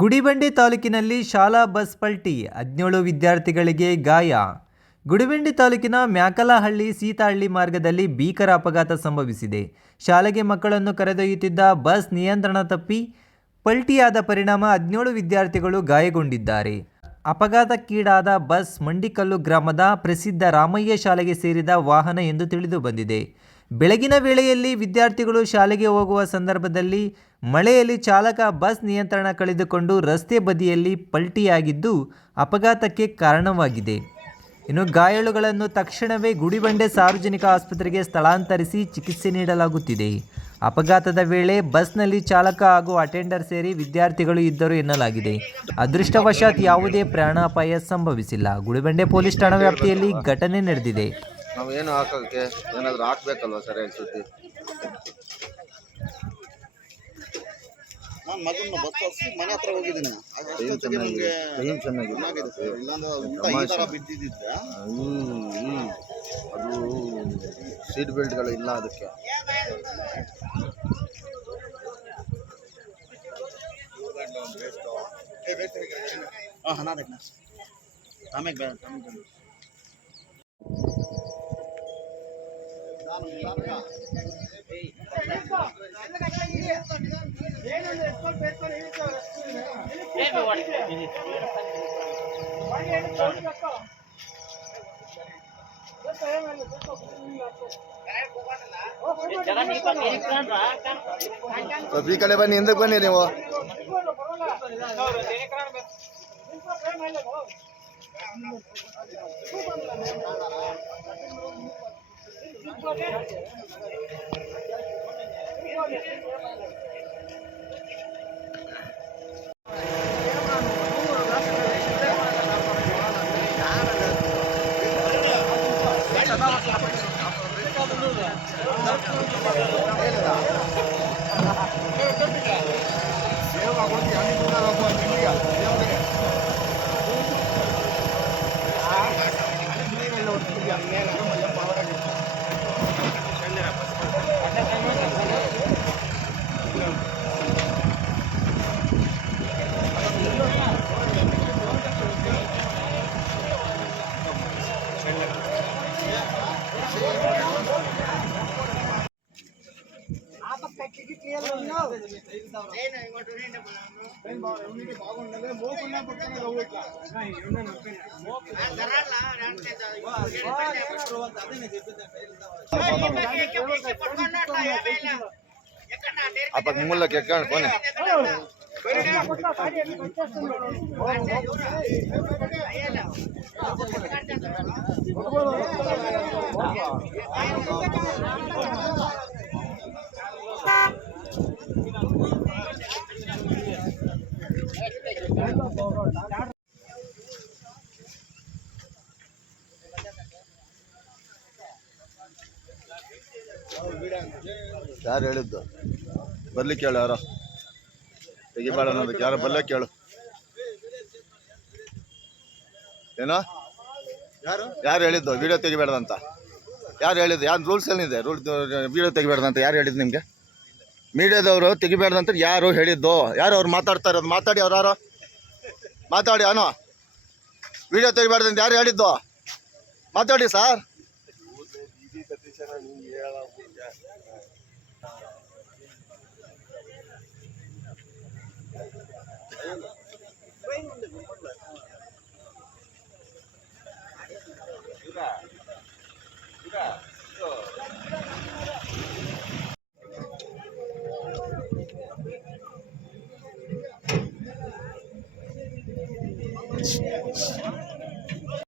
ಗುಡಿಬಂಡೆ ತಾಲೂಕಿನಲ್ಲಿ ಶಾಲಾ ಬಸ್ ಪಲ್ಟಿ, 17 ವಿದ್ಯಾರ್ಥಿಗಳಿಗೆ ಗಾಯ. ಗುಡಿಬಂಡೆ ತಾಲೂಕಿನ ಮ್ಯಾಕಲಹಳ್ಳಿ ಸೀತಾಹಳ್ಳಿ ಮಾರ್ಗದಲ್ಲಿ ಭೀಕರ ಅಪಘಾತ ಸಂಭವಿಸಿದೆ. ಶಾಲೆಗೆ ಮಕ್ಕಳನ್ನು ಕರೆದೊಯ್ಯುತ್ತಿದ್ದ ಬಸ್ ನಿಯಂತ್ರಣ ತಪ್ಪಿ ಪಲ್ಟಿಯಾದ ಪರಿಣಾಮ 17 ವಿದ್ಯಾರ್ಥಿಗಳು ಗಾಯಗೊಂಡಿದ್ದಾರೆ. ಅಪಘಾತಕ್ಕೀಡಾದ ಬಸ್ ಮಂಡಿಕಲ್ಲು ಗ್ರಾಮದ ಪ್ರಸಿದ್ಧ ರಾಮಯ್ಯ ಶಾಲೆಗೆ ಸೇರಿದ ವಾಹನ ಎಂದು ತಿಳಿದು ಬಂದಿದೆ. ಬೆಳಗಿನ ವೇಳೆಯಲ್ಲಿ ವಿದ್ಯಾರ್ಥಿಗಳು ಶಾಲೆಗೆ ಹೋಗುವ ಸಂದರ್ಭದಲ್ಲಿ ಮಳೆಯಲ್ಲಿ ಚಾಲಕ ಬಸ್ ನಿಯಂತ್ರಣ ಕಳೆದುಕೊಂಡು ರಸ್ತೆ ಬದಿಯಲ್ಲಿ ಪಲ್ಟಿಯಾಗಿದ್ದು ಅಪಘಾತಕ್ಕೆ ಕಾರಣವಾಗಿದೆ. ಇನ್ನು ಗಾಯಾಳುಗಳನ್ನು ತಕ್ಷಣವೇ ಗುಡಿಬಂಡೆ ಸಾರ್ವಜನಿಕ ಆಸ್ಪತ್ರೆಗೆ ಸ್ಥಳಾಂತರಿಸಿ ಚಿಕಿತ್ಸೆ ನೀಡಲಾಗುತ್ತಿದೆ. ಅಪಘಾತದ ವೇಳೆ ಬಸ್ನಲ್ಲಿ ಚಾಲಕ ಹಾಗೂ ಅಟೆಂಡರ್ ಸೇರಿ ವಿದ್ಯಾರ್ಥಿಗಳು ಇದ್ದರು ಎನ್ನಲಾಗಿದೆ. ಅದೃಷ್ಟವಶಾತ್ ಯಾವುದೇ ಪ್ರಾಣಾಪಾಯ ಸಂಭವಿಸಿಲ್ಲ. ಗುಡಿಬಂಡೆ ಪೊಲೀಸ್ ಠಾಣಾ ವ್ಯಾಪ್ತಿಯಲ್ಲಿ ಘಟನೆ ನಡೆದಿದೆ. ನಾವೇನು ಹಾಕೋಕ್ಕೆ ಏನಾದರೂ ಹಾಕ್ಬೇಕಲ್ವ ಸರಿಯಾಗಿ ಸುದ್ದಿ. ನಾನು ಮಗನ ಬಸ್ ಹತ್ತಿ ಮನೆ ಹತ್ರ ಹೋಗಿದ್ದೀನಿ. ಅದು ಸೀಟ್ ಬೆಲ್ಟ್ಗಳು ಇಲ್ಲ ಅದಕ್ಕೆ. ಈ ಕಡೆ ಬನ್ನಿ, ಹಿಂದಕ್ಕೆ ಬನ್ನಿ ನೀವು. apa mulai kekan pone ಯಾರು ಹೇಳಿದ್ದು? ಬರ್ಲಿಕ್ಕೆ ಹೇಳು, ಯಾರೋ ತೆಗಿಬೇಡ ಅನ್ನೋದಕ್ಕೆ ಯಾರೋ ಬರ್ಲಿಕ್ಕೆ ಹೇಳು. ಏನೋ ಯಾರು ಹೇಳಿದ್ದು ವಿಡಿಯೋ ತೆಗಿಬೇಡ್ದಂತ? ಯಾರು ಹೇಳಿದ್ದು? ಯಾರು ರೂಲ್ಸ್ ಏನಿದೆ? ವಿಡಿಯೋ ತೆಗಿಬೇಡ್ದಂತ ಯಾರು ಹೇಳಿದ್ದು ನಿಮಗೆ? ಮೀಡಿಯಾದವರು ತೆಗಿಬೇಡ್ದಂತ ಯಾರು ಹೇಳಿದ್ದು? ಯಾರು ಅವ್ರು ಮಾತಾಡ್ತಾ ಇರೋದು? ಮಾತಾಡಿ, ಅವ್ರು ಯಾರೋ ಮಾತಾಡಿ. ಅನೋ ವಿಡಿಯೋ ತೆಗಿಬೇಡ್ದಂತ ಯಾರು ಹೇಳಿದ್ದು? ಮಾತಾಡಿ ಸರ್.